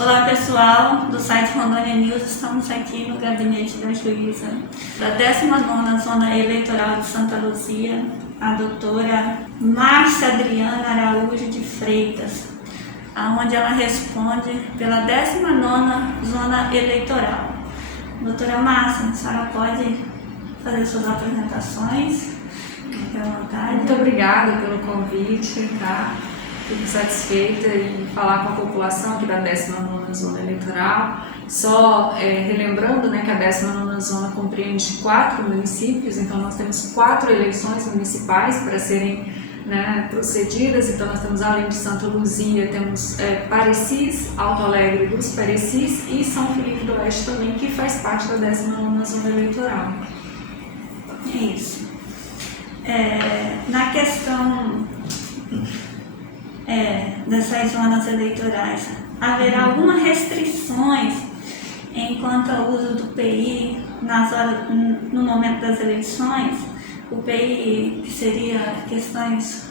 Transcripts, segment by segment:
Olá pessoal, do site Rondônia News, estamos aqui no gabinete da juíza da 19ª Zona Eleitoral de Santa Luzia, a doutora Márcia Adriana Araújo de Freitas, onde ela responde pela 19ª Zona Eleitoral. Doutora Márcia, a senhora pode fazer suas apresentações? Fique à vontade. Muito obrigada pelo convite, tá? Fico satisfeita em falar com a população aqui da 19ª Zona Eleitoral. Só relembrando, né, que a 19ª Zona compreende 4 municípios, então nós temos 4 eleições municipais para serem, né, procedidas. Então nós temos, além de Santa Luzia, temos Parecis, Alto Alegre dos Parecis e São Felipe do Oeste também, que faz parte da 19ª Zona Eleitoral. É isso. Na questão dessas zonas eleitorais, haverá alguma restrições enquanto ao uso do PI no momento das eleições? O PI, que seria questões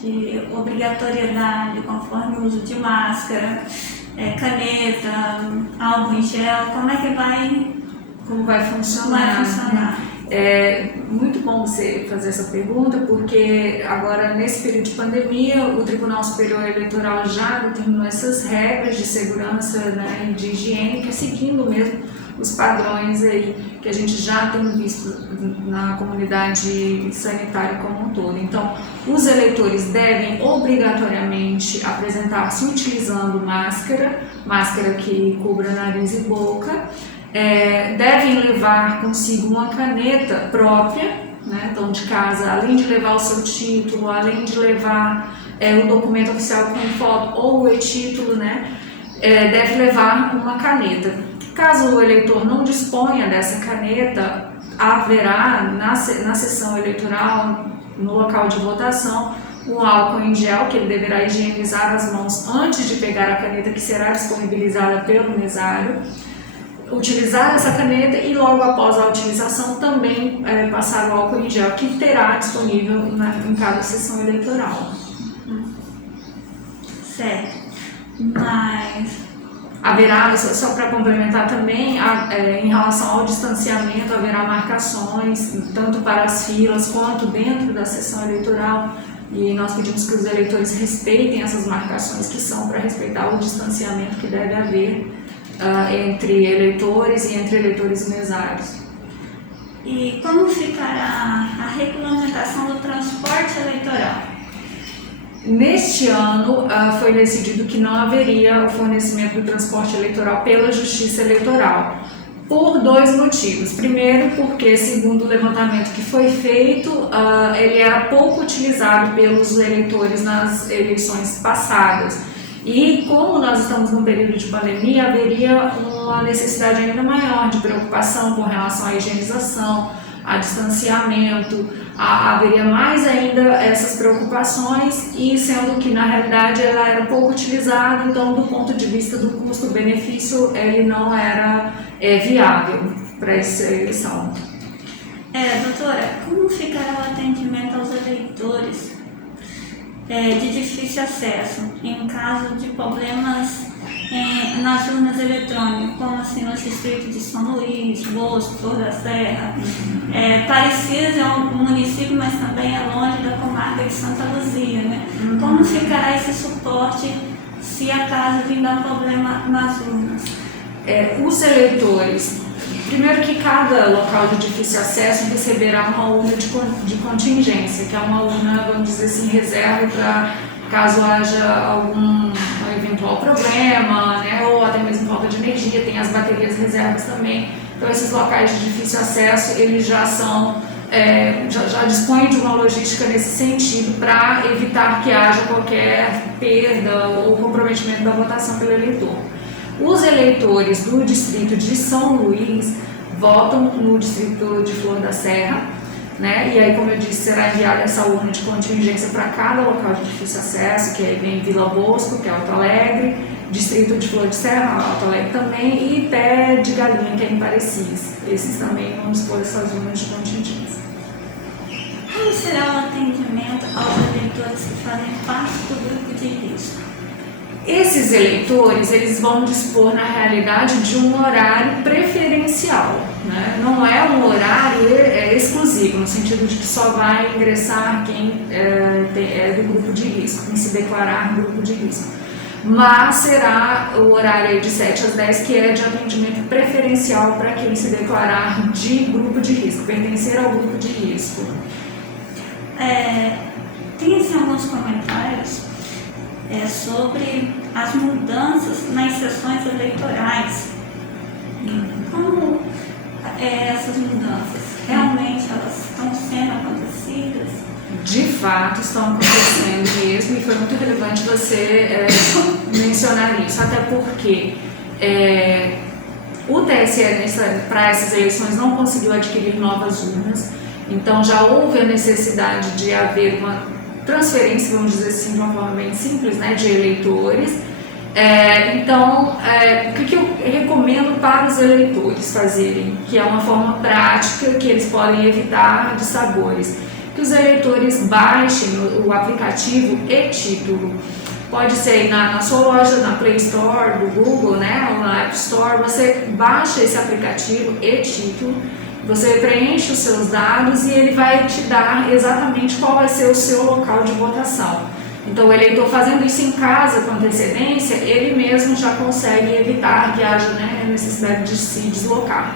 de obrigatoriedade, conforme o uso de máscara, caneta, álcool em gel, como vai funcionar? É muito bom você fazer essa pergunta, porque agora, nesse período de pandemia, o Tribunal Superior Eleitoral já determinou essas regras de segurança, né, e de higiene, seguindo mesmo os padrões aí que a gente já tem visto na comunidade sanitária como um todo. Então, os eleitores devem obrigatoriamente apresentar-se utilizando máscara que cubra nariz e boca. Devem levar consigo uma caneta própria, né? Então, de casa, além de levar o seu título, além de levar o documento oficial com foto ou o e-título, né? Deve levar uma caneta. Caso o eleitor não disponha dessa caneta, haverá na sessão eleitoral, no local de votação, um álcool em gel, que ele deverá higienizar as mãos antes de pegar a caneta, que será disponibilizada pelo mesário. Utilizar essa caneta e logo após a utilização também passar o álcool em gel, que terá disponível em cada sessão eleitoral. Certo, mas haverá, só para complementar também, em relação ao distanciamento, haverá marcações tanto para as filas quanto dentro da sessão eleitoral, e nós pedimos que os eleitores respeitem essas marcações, que são para respeitar o distanciamento que deve haver entre eleitores e entre eleitores e mesários. E como ficará a regulamentação do transporte eleitoral? Neste ano foi decidido que não haveria o fornecimento do transporte eleitoral pela Justiça Eleitoral, por 2 motivos. Primeiro, porque, segundo o levantamento que foi feito, ele era pouco utilizado pelos eleitores nas eleições passadas. E como nós estamos num período de pandemia, haveria uma necessidade ainda maior de preocupação com relação à higienização, a distanciamento, haveria mais ainda essas preocupações, e sendo que na realidade ela era pouco utilizada, então do ponto de vista do custo-benefício ele não era viável para essa eleição. Doutora, como ficará o atendimento aos eleitores de difícil acesso, em caso de problemas nas urnas eletrônicas, como assim nos distritos de São Luís, Bosco, Flor da Serra? Parecis é um município, mas também é longe da comarca de Santa Luzia, né? Como ficará esse suporte se acaso vir dar problema nas urnas? Os eleitores, primeiro que cada local de difícil acesso receberá uma urna de contingência, que é uma urna, vamos dizer assim, reserva para caso haja algum eventual problema, né, ou até mesmo falta de energia, tem as baterias reservas também. Então esses locais de difícil acesso, eles já são, já dispõem de uma logística nesse sentido para evitar que haja qualquer perda ou comprometimento da votação pelo eleitor. Os eleitores do distrito de São Luís votam no distrito de Flor da Serra, né? E aí, como eu disse, será enviada essa urna de contingência para cada local de difícil acesso, que aí vem Vila Bosco, que é Alto Alegre, distrito de Flor de Serra, Alto Alegre também, e Pé de Galinha, que é em Parecis. Esses também vão dispor dessas urnas de contingência. Como será o atendimento aos eleitores que fazem parte do grupo de risco? Esses eleitores, eles vão dispor, na realidade, de um horário preferencial, né? Não é um horário exclusivo, no sentido de que só vai ingressar quem é do grupo de risco, quem se declarar no grupo de risco. Mas será o horário de 7 às 10, que é de atendimento preferencial para quem se declarar de grupo de risco, pertencer ao grupo de risco. Tem assim, alguns comentários sobre as mudanças nas sessões eleitorais. Como essas mudanças realmente elas estão sendo acontecidas? De fato estão acontecendo mesmo, e foi muito relevante você mencionar isso, até porque o TSE para essas eleições não conseguiu adquirir novas urnas, então já houve a necessidade de haver uma transferência, vamos dizer assim, de uma forma bem simples, né, de eleitores. Então, o que eu recomendo para os eleitores fazerem, que é uma forma prática que eles podem evitar dissabores, que os eleitores baixem o aplicativo e-Título. Pode ser na sua loja, na Play Store do Google, né, ou na App Store, você baixa esse aplicativo e-Título, você preenche os seus dados e ele vai te dar exatamente qual vai ser o seu local de votação. Então, o eleitor fazendo isso em casa com antecedência, ele mesmo já consegue evitar que haja, né, necessidade de se deslocar.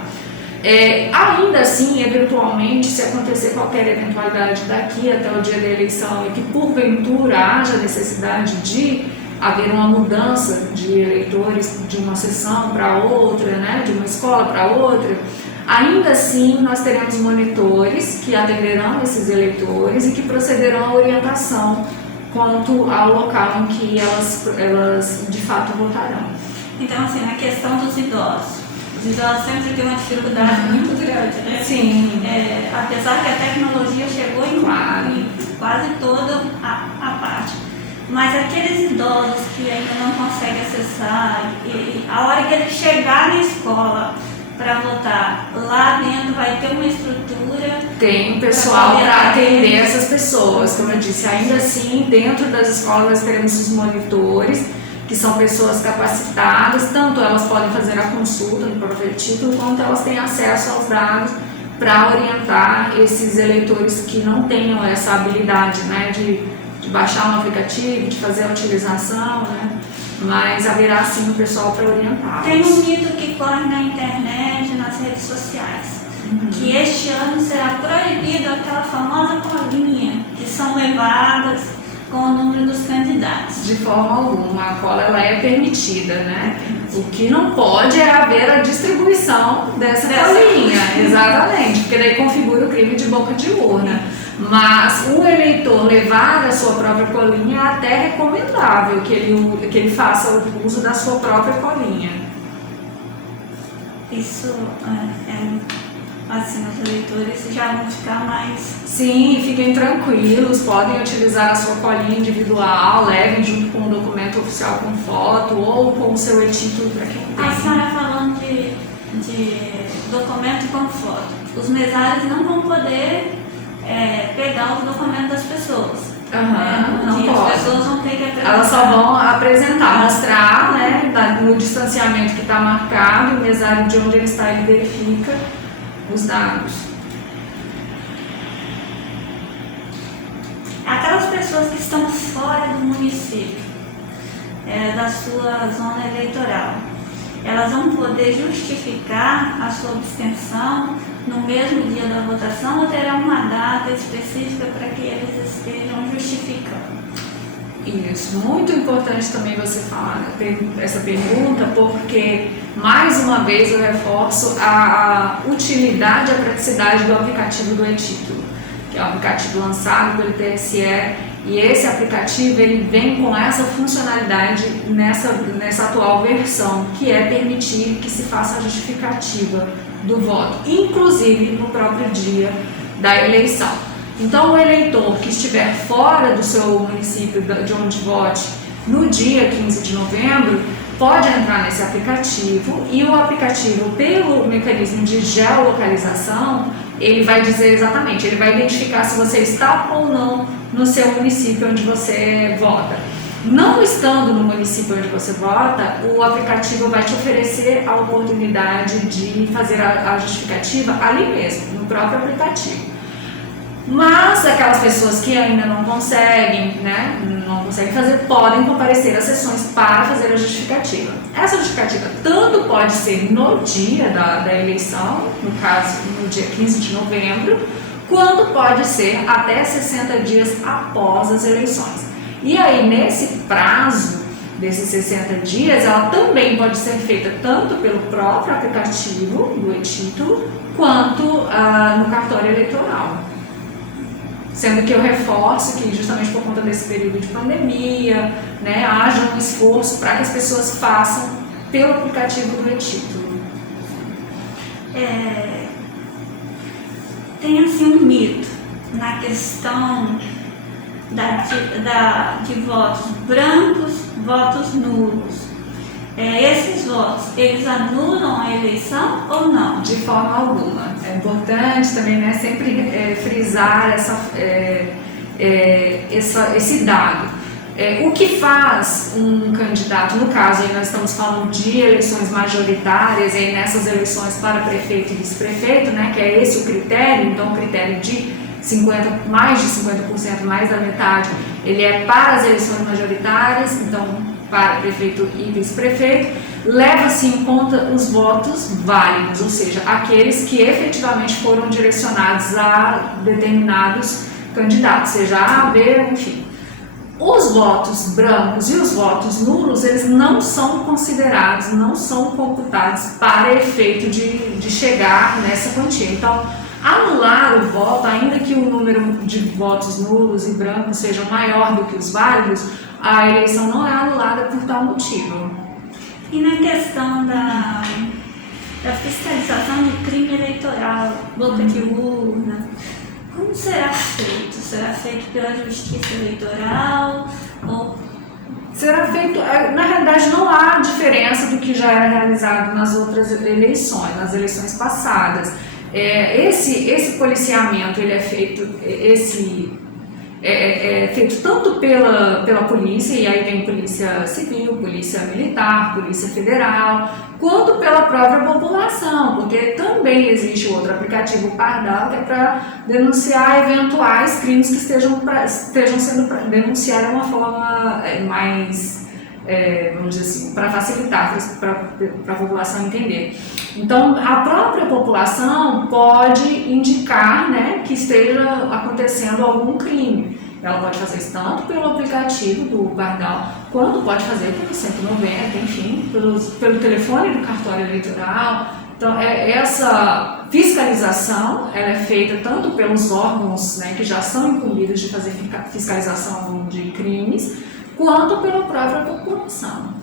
Ainda assim, eventualmente, se acontecer qualquer eventualidade daqui até o dia da eleição e que porventura haja necessidade de haver uma mudança de eleitores de uma sessão para outra, né, de uma escola para outra, ainda assim nós teremos monitores que atenderão esses eleitores e que procederão à orientação quanto ao local em que elas de fato votarão. Então, assim, na questão dos idosos, os idosos sempre têm uma dificuldade muito grande, né? Sim. Apesar que a tecnologia chegou em quase toda a parte. Mas aqueles idosos que ainda não conseguem acessar, e a hora que ele chegar na escola para votar, lá dentro vai ter uma estrutura. Tem pessoal para atender essas pessoas, como eu disse. Ainda assim, dentro das escolas nós teremos os monitores, que são pessoas capacitadas, tanto elas podem fazer a consulta no próprio título, quanto elas têm acesso aos dados para orientar esses eleitores que não tenham essa habilidade, né, de baixar um aplicativo, de fazer a utilização, né, mas haverá sim o pessoal para orientar. Tem um mito que corre na internet, nas redes sociais, que este ano será proibido aquela famosa colinha que são levadas com o número dos candidatos. De forma alguma, a cola ela é permitida, né? O que não pode é haver a distribuição dessa colinha, exatamente, porque daí configura o crime de boca de urna. Mas o eleitor levar a sua própria colinha é até recomendável que ele faça o uso da sua própria colinha. Isso assim, os eleitores já vão ficar mais... Sim, fiquem tranquilos, podem utilizar a sua colinha individual, levem junto com o documento oficial com foto ou com o seu e-título para quem tem. A senhora falando de documento com foto, os mesários não vão poder pegar os documentos das pessoas. Não pode. As pessoas vão ter que apresentar. Elas só vão apresentar, mostrar, né, no distanciamento que está marcado, o mesário de onde ele está, ele verifica os dados. Aquelas pessoas que estão fora do município, da sua zona eleitoral, elas vão poder justificar a sua abstenção no mesmo dia da votação ou terá uma data específica para que eles estejam justificando? Isso, muito importante também você falar essa pergunta, porque mais uma vez eu reforço a utilidade e a praticidade do aplicativo do e-Título, que é um aplicativo lançado pelo TSE, e esse aplicativo ele vem com essa funcionalidade nessa atual versão, que é permitir que se faça a justificativa do voto, inclusive no próprio dia da eleição. Então, o eleitor que estiver fora do seu município de onde vote no dia 15 de novembro pode entrar nesse aplicativo, e o aplicativo, pelo mecanismo de geolocalização, ele vai dizer exatamente, ele vai identificar se você está ou não no seu município onde você vota. Não estando no município onde você vota, o aplicativo vai te oferecer a oportunidade de fazer a justificativa ali mesmo, no próprio aplicativo. Mas aquelas pessoas que ainda não conseguem, né, não conseguem fazer, podem comparecer às sessões para fazer a justificativa. Essa justificativa tanto pode ser no dia da eleição, no caso no dia 15 de novembro, quanto pode ser até 60 dias após as eleições. E aí, nesse prazo desses 60 dias, ela também pode ser feita tanto pelo próprio aplicativo do e-título, quanto no cartório eleitoral. Sendo que eu reforço que justamente por conta desse período de pandemia, né, haja um esforço para que as pessoas façam pelo aplicativo do e-título. Tem assim um mito na questão de votos brancos, votos nulos. Esses votos, eles anulam a eleição ou não? De forma alguma. É importante também, né, sempre frisar esse dado. O que faz um candidato, no caso aí nós estamos falando de eleições majoritárias, e aí nessas eleições para prefeito e vice-prefeito, né, que é esse o critério, então o critério de mais de 50%, mais da metade, ele é para as eleições majoritárias, então para prefeito e vice-prefeito, leva-se em conta os votos válidos, ou seja, aqueles que efetivamente foram direcionados a determinados candidatos, seja A, B, enfim. Os votos brancos e os votos nulos, eles não são considerados, não são computados para efeito de chegar nessa quantia. Então, anular o voto, ainda que o número de votos nulos e brancos seja maior do que os válidos, a eleição não é anulada por tal motivo. E na questão da fiscalização de crime eleitoral, boca de urna, como será feito? Será feito pela Justiça Eleitoral? Ou... Será feito, na realidade não há diferença do que já era realizado nas outras eleições, nas eleições passadas. Esse policiamento ele é feito, feito tanto pela polícia, e aí vem polícia civil, polícia militar, polícia federal, quanto pela própria população, porque também existe outro aplicativo Pardal que é para denunciar eventuais crimes que estejam sendo denunciados de uma forma mais, vamos dizer assim, para facilitar para a população entender. Então, a própria população pode indicar, né, que esteja acontecendo algum crime. Ela pode fazer isso tanto pelo aplicativo do Pardal, quanto pode fazer pelo 190, enfim, pelo telefone do cartório eleitoral. Então, essa fiscalização ela é feita tanto pelos órgãos, né, que já são incumbidos de fazer fiscalização de crimes, quanto pela própria população.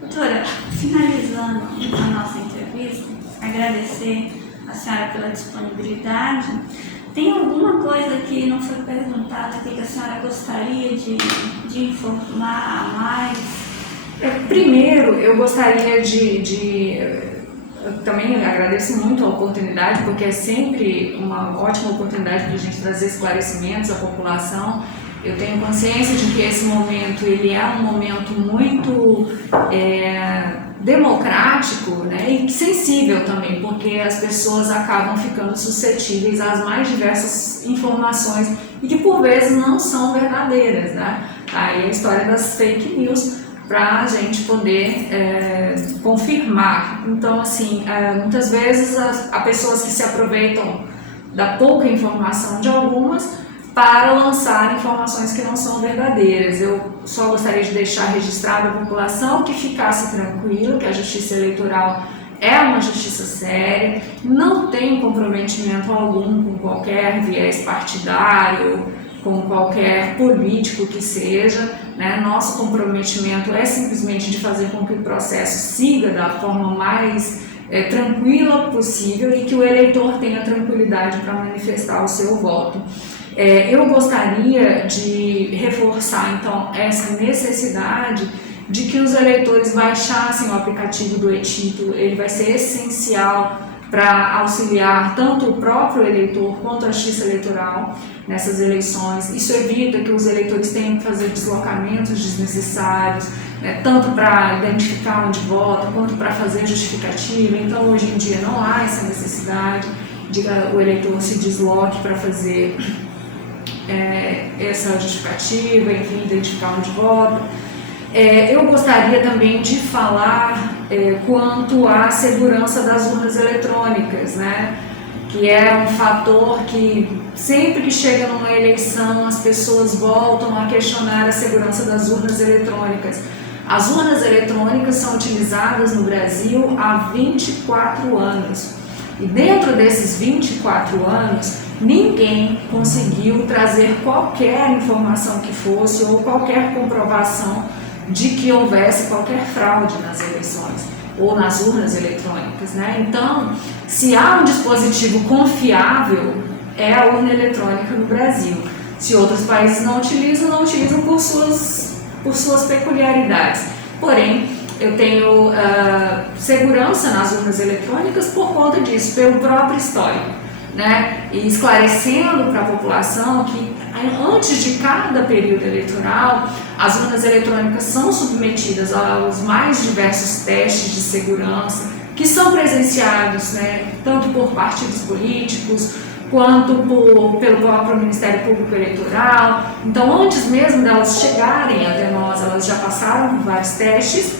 Doutora, finalizando a nossa entrevista, agradecer a senhora pela disponibilidade. Tem alguma coisa que não foi perguntada aqui que a senhora gostaria de informar mais? Primeiro, eu gostaria eu também agradeço muito a oportunidade, porque é sempre uma ótima oportunidade para a gente trazer esclarecimentos à população. Eu tenho consciência de que esse momento ele é um momento muito democrático, né, e sensível também, porque as pessoas acabam ficando suscetíveis às mais diversas informações e que por vezes não são verdadeiras, né? Aí a história das fake news para a gente poder confirmar. Então, assim, muitas vezes há pessoas que se aproveitam da pouca informação de algumas para lançar informações que não são verdadeiras. Eu só gostaria de deixar registrado a população que ficasse tranquila, que a Justiça Eleitoral é uma justiça séria, não tem comprometimento algum com qualquer viés partidário, com qualquer político que seja, né? Nosso comprometimento é simplesmente de fazer com que o processo siga da forma mais tranquila possível e que o eleitor tenha tranquilidade para manifestar o seu voto. Eu gostaria de reforçar, então, essa necessidade de que os eleitores baixassem o aplicativo do e-título. Ele vai ser essencial para auxiliar tanto o próprio eleitor quanto a justiça eleitoral nessas eleições. Isso evita que os eleitores tenham que fazer deslocamentos desnecessários, né, tanto para identificar onde vota, quanto para fazer justificativa. Então, hoje em dia, não há essa necessidade de que o eleitor se desloque para fazer essa justificativa, enfim, identificar onde vota. Eu gostaria também de falar quanto à segurança das urnas eletrônicas, né? Que é um fator que sempre que chega numa eleição as pessoas voltam a questionar a segurança das urnas eletrônicas. As urnas eletrônicas são utilizadas no Brasil há 24 anos e dentro desses 24 anos ninguém conseguiu trazer qualquer informação que fosse ou qualquer comprovação de que houvesse qualquer fraude nas eleições ou nas urnas eletrônicas, né? Então, se há um dispositivo confiável, é a urna eletrônica no Brasil. Se outros países não utilizam por suas peculiaridades. Porém, eu tenho segurança nas urnas eletrônicas por conta disso, pelo próprio histórico, né? E esclarecendo para a população que antes de cada período eleitoral, as urnas eletrônicas são submetidas aos mais diversos testes de segurança que são presenciados, né, tanto por partidos políticos quanto pelo próprio Ministério Público Eleitoral. Então, antes mesmo delas chegarem até nós, elas já passaram por vários testes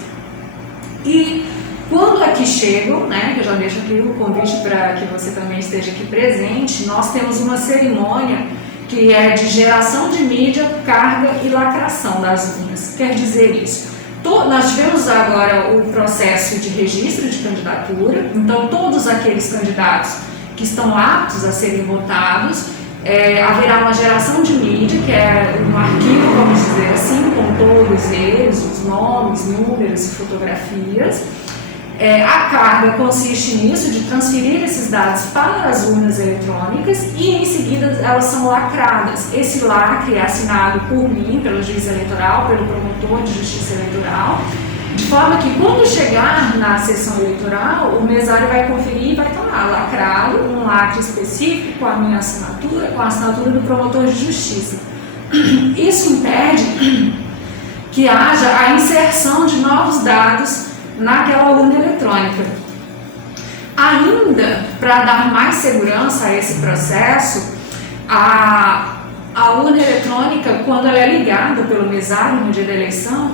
e quando aqui chegam, né, que eu já deixo aqui o convite para que você também esteja aqui presente, nós temos uma cerimônia que é de geração de mídia, carga e lacração das urnas. Quer dizer isso? Nós tivemos agora o processo de registro de candidatura, então todos aqueles candidatos que estão aptos a serem votados, haverá uma geração de mídia, que é um arquivo, vamos dizer assim, com todos eles, os nomes, números e fotografias. A carga consiste nisso, de transferir esses dados para as urnas eletrônicas e em seguida elas são lacradas. Esse lacre é assinado por mim, pelo juiz eleitoral, pelo promotor de justiça eleitoral, de forma que quando chegar na sessão eleitoral, o mesário vai conferir e vai estar lá lacrado, um lacre específico com a minha assinatura, com a assinatura do promotor de justiça. Isso impede que haja a inserção de novos dados naquela urna eletrônica. Ainda, para dar mais segurança a esse processo, a urna eletrônica, quando ela é ligada pelo mesário no dia da eleição,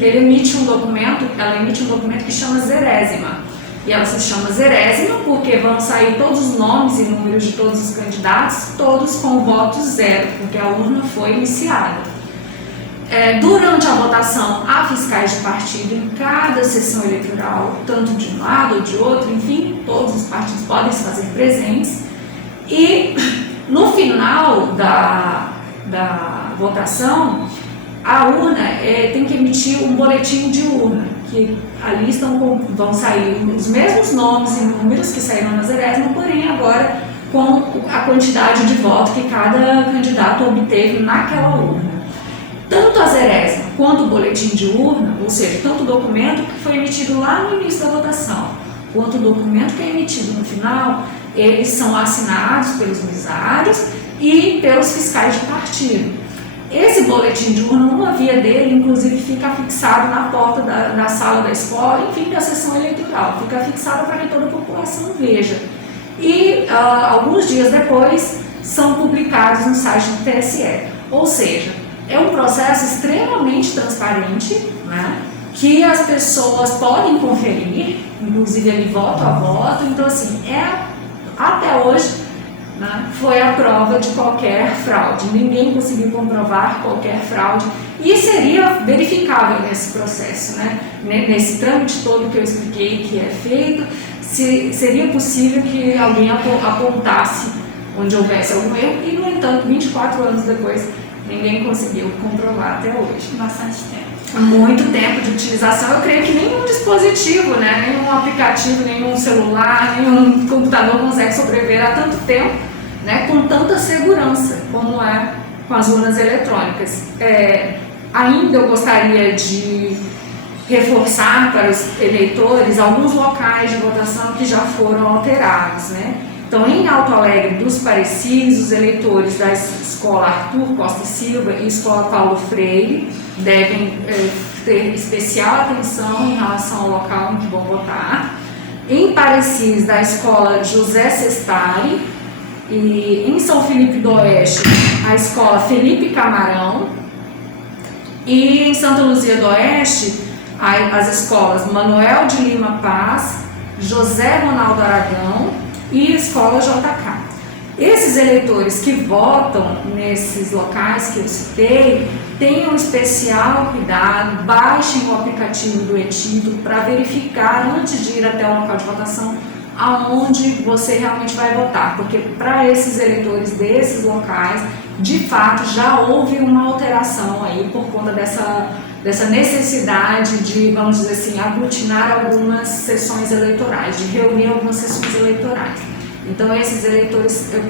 ela emite um documento que chama zerésima. E ela se chama zerésima porque vão sair todos os nomes e números de todos os candidatos, todos com voto zero, porque a urna foi iniciada. Durante a votação, há fiscais de partido em cada sessão eleitoral, tanto de um lado ou de outro, enfim, todos os partidos podem se fazer presentes. E no final da votação, a urna tem que emitir um boletim de urna, que ali vão sair os mesmos nomes e números que saíram na zerésima, porém agora com a quantidade de voto que cada candidato obteve naquela urna. Tanto a zerésima quanto o boletim de urna, ou seja, tanto o documento que foi emitido lá no início da votação, quanto o documento que é emitido no final, eles são assinados pelos mesários e pelos fiscais de partido. Esse boletim de urna, uma via dele, inclusive, fica fixado na porta da sala da escola, enfim, da sessão eleitoral, fica fixado para que toda a população veja. E alguns dias depois são publicados no site do TSE, ou seja, é um processo extremamente transparente, né, que as pessoas podem conferir, inclusive ali voto a voto. Então, assim, até hoje, né, foi a prova de qualquer fraude. Ninguém conseguiu comprovar qualquer fraude e seria verificável nesse processo, né, nesse trâmite todo que eu expliquei que é feito, seria possível que alguém apontasse onde houvesse algum erro e, no entanto, 24 anos depois, ninguém conseguiu comprovar até hoje. Bastante tempo. Muito tempo de utilização. Eu creio que nenhum dispositivo, né, nenhum aplicativo, nenhum celular, nenhum computador consegue sobreviver há tanto tempo, né, com tanta segurança como é com as urnas eletrônicas. Ainda eu gostaria de reforçar para os eleitores alguns locais de votação que já foram alterados, né? Então, em Alto Alegre dos Parecidos, os eleitores da Escola Arthur Costa e Silva e Escola Paulo Freire devem ter especial atenção em relação ao local em que vão votar. Em Parecis, da Escola José Sestari, e em São Felipe do Oeste, a Escola Felipe Camarão, e em Santa Luzia do Oeste, as escolas Manuel de Lima Paz, José Ronaldo Aragão e Escola JK. Esses eleitores que votam nesses locais que eu citei, tenham especial cuidado, baixem o aplicativo do e-título para verificar antes de ir até o local de votação aonde você realmente vai votar, porque para esses eleitores desses locais, de fato, já houve uma alteração aí por conta dessa necessidade de, vamos dizer assim, aglutinar algumas sessões eleitorais, de reunir algumas sessões eleitorais. Então, esses eleitores, eu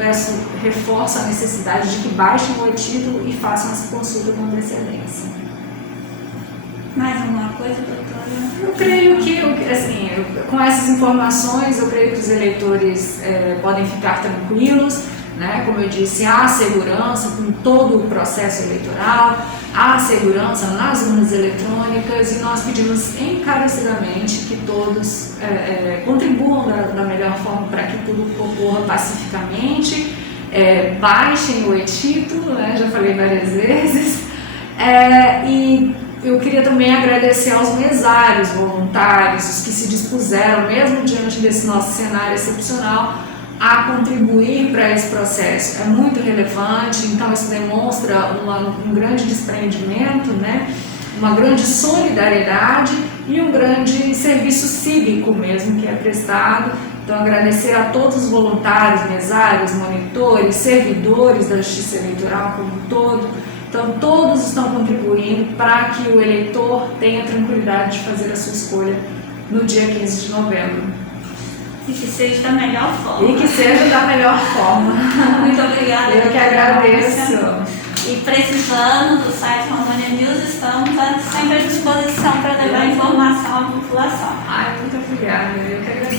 reforço a necessidade de que baixem o e-título e façam essa consulta com antecedência. Mais alguma coisa, doutora? Eu creio que, assim, com essas informações, eu creio que os eleitores podem ficar tranquilos, né? Como eu disse, há segurança com todo o processo eleitoral, há segurança nas urnas eletrônicas e nós pedimos encarecidamente que todos contribuam da melhor forma para que tudo ocorra pacificamente, baixem o e-título, né? Já falei várias vezes, e eu queria também agradecer aos mesários voluntários, os que se dispuseram, mesmo diante desse nosso cenário excepcional, a contribuir para esse processo. É muito relevante, então isso demonstra um grande desprendimento, né? Uma grande solidariedade e um grande serviço cívico mesmo que é prestado. Então agradecer a todos os voluntários, mesários, monitores, servidores da Justiça Eleitoral como um todo. Então todos estão contribuindo para que o eleitor tenha tranquilidade de fazer a sua escolha no dia 15 de novembro. E que seja da melhor forma. E que seja da melhor forma. Muito obrigada. Eu que agradeço. E precisando do site Rondônia News, estamos sempre à disposição para levar informação à população. Ai, muito obrigada. Eu que agradeço.